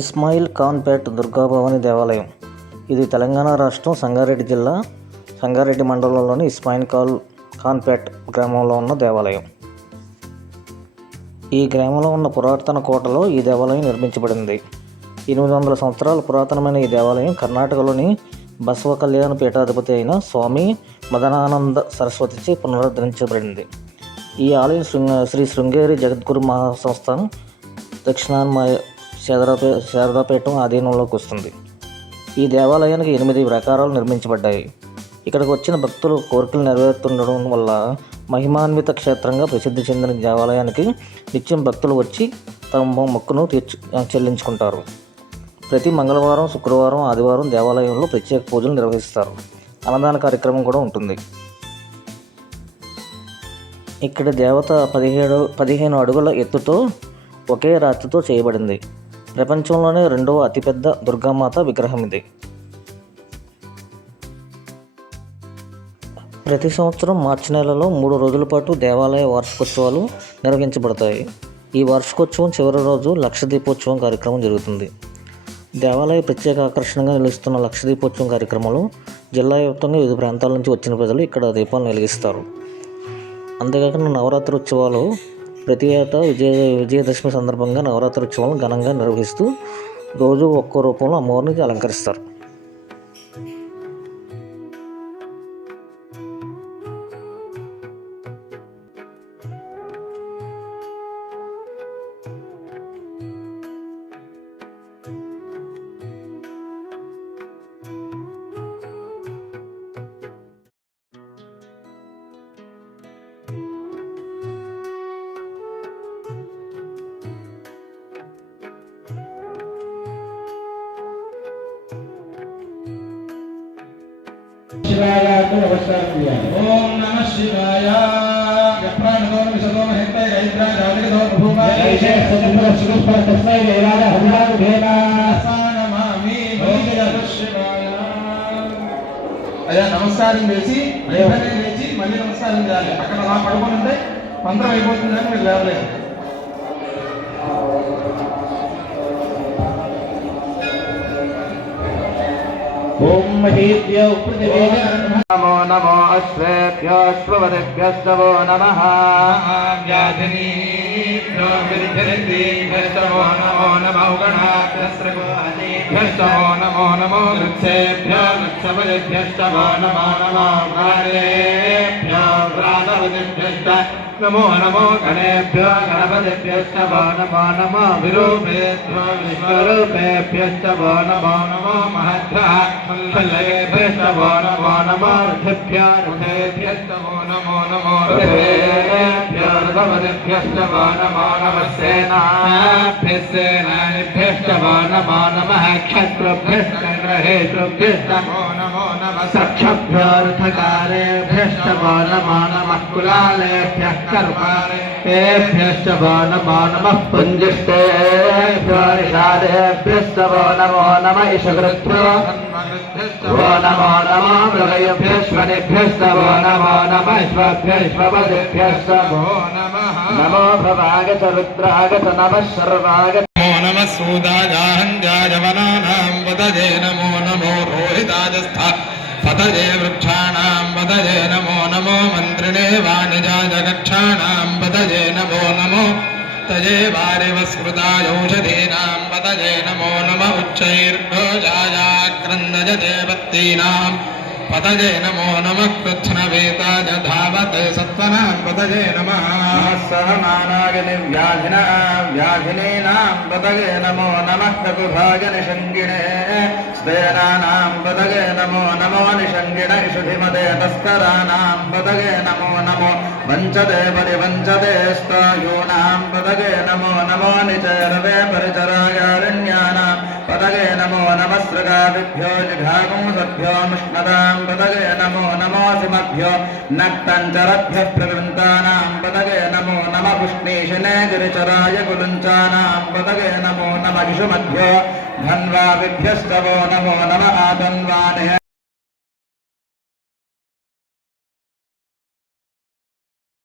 ఇస్మాయిల్ ఖాన్పేట్ దుర్గాభవాని దేవాలయం. ఇది తెలంగాణ రాష్ట్రం సంగారెడ్డి జిల్లా సంగారెడ్డి మండలంలోని ఇస్మాయిల్ ఖాన్పేట్ గ్రామంలో ఉన్న దేవాలయం. ఈ గ్రామంలో ఉన్న పురాతన కోటలో ఈ దేవాలయం నిర్మించబడింది. 800 సంవత్సరాల పురాతనమైన ఈ దేవాలయం కర్ణాటకలోని బసవ కళ్యాణ పీఠాధిపతి అయిన స్వామి మదనానంద సరస్వతిచే పునరుద్ధరించబడింది. ఈ ఆలయం శ్రీ శృంగేరి జగద్గురు మహాసంస్థానం దక్షిణాన్మయ శారదాపీఠం ఆధీనంలోకి వస్తుంది. ఈ దేవాలయానికి 8 ప్రాకారాలు నిర్మించబడ్డాయి. ఇక్కడికి వచ్చిన భక్తులు కోరికలు నెరవేరుతుండడం వల్ల మహిమాన్విత క్షేత్రంగా ప్రసిద్ధి చెందిన దేవాలయానికి నిత్యం భక్తులు వచ్చి తమ మొక్కును చెల్లించుకుంటారు. ప్రతి మంగళవారం, శుక్రవారం, ఆదివారం దేవాలయంలో ప్రత్యేక పూజలు నిర్వహిస్తారు. అన్నదాన కార్యక్రమం కూడా ఉంటుంది. ఇక్కడ దేవత 15 అడుగుల ఎత్తుతో ఒకే రాతితో చేయబడింది. ప్రపంచంలోనే 2వ అతిపెద్ద దుర్గామాత విగ్రహం ఇది. ప్రతి సంవత్సరం మార్చి నెలలో 3 రోజుల పాటు దేవాలయ వార్షికోత్సవాలు నిర్వహించబడతాయి. ఈ వార్షికోత్సవం చివరి రోజు లక్షదీపోత్సవం కార్యక్రమం జరుగుతుంది. దేవాలయ ప్రత్యేక ఆకర్షణగా నిలుస్తున్న లక్షదీపోత్సవం కార్యక్రమంలో జిల్లా వ్యాప్తంగా వివిధ ప్రాంతాల నుంచి వచ్చిన ప్రజలు ఇక్కడ దీపాలను వెలిగిస్తారు. అంతేకాకుండా నవరాత్రి ఉత్సవాలు ప్రతి ఏటా విజయదశమి సందర్భంగా నవరాత్రి ఉత్సవాలను ఘనంగా నిర్వహిస్తూ రోజు ఒక్కో రూపంలో అమ్మవారిని అలంకరిస్తారు. शिवाय को नमस्कार किया। ओम नमः शिवाय। प्राणो विशदो महत्ते गायत्रा जालिक दो भूमा जैसे समुद्र सुख पर तस्मै देवाय हरिनाम भेना सानमामि नमः शिवाय। అయ్యా నమస్కారం చేసి వెంటనే లేచి మళ్ళీ నమస్కారం చేయాలి. అక్కడ అలా పడుకొని ఉంటే మంత్రం అయిపోతుందని మీరు లేవలేదు. ఓం మహేభ్య ఉపృతివేద నమో నమో అశ్వేభ్యో శ్వవదేభ్యస్తవో నమః వ్యాధినీభ్యో విరిధిరిభ్యస్తవో నమో నమో గణాభ్యస్త్రగోహనీభ్యస్తవో నమో నమో వృక్షేభ్యో వృక్షవదేభ్యస్తవో నమో నమో ప్రాణేభ్యో ప్రాణవదేభ్యస్త నమో నమో గణేభ్యో గణపతిభ్యస్తవో నమో నమో విరూపేభ్యో విశ్వరూపేభ్యస్తవో నమో నమో మహద్భ్యస్తవో నమో నమో ఋషిభ్యో ఋషేభ్యస్తవో నమో నమో ఋషేభ్యో ఋషభదేభ్యస్తవో నమో నమః సేనాభ్యస్తవో నమో నమః క్షత్రుభ్యస్తమో నమో నమః సక్షభ్యోర్థకారేభ్యస్తవో నమో నమః కులాలేభ్యః కర్మారేభ్యస్తవో నమో నమః పుంజిష్టేభ్యో నిషాదేభ్యస్తవో నమో నమః ఇషకృభ్యో నమో నమో మృగయేభ్యశ్వనేభ్యస్తవో నమో నమః శ్వభ్యశ్వపదేభ్యస్తవో నమః నమో భవాగత రుద్రాగత నమః సర్వాగత నమో నమః సూదాజాహంజాజవనానాం వదజే నమో నమో రోహితాజస్థ పతజే వృక్షాణాం వదజే నమో నమో మంత్రిణే వాణిజాజగక్షాణాం వదజే నమో నమో తజే వారివస్కృతాయౌషధీనాం వదజే నమో నమ ఉచ్చైర్ఘోషాయాక్రందజదేవత్తీనాం పతజే నమో నమః కృత్స్నవేతాజ ధావతే సత్వనాం పతజే నమః సహమానాయ నిర్వ్యాధినా వ్యాధినీనాం పతజే నమో నమః కకుభాగ నిషంగిణే స్వేనానాం పతజే నమో నమో నిషంగిణ ఇషుధిమదే తస్కరానాం పతజే నమో నమో వంచతే పరివంచతే స్థాయూనాం పతజే నమో నమో నిచరవే పరిచరాయారణ్యానాం పతజే నమో నమః సృగాదిభ్యో జిఘాగుంసభ్యో ముష్మదాం పతజే నమో నమోసిమభ్యో నక్తంచరభ్యః ప్రవృంతానాం పతజే నమో నమ పుష్ణీషినే గిరిచరాయ కులుంచానాం పతజే నమో నమ ఇషుమభ్యో ధన్వావిభ్యస్తవో నమో నమ ఆధన్వానే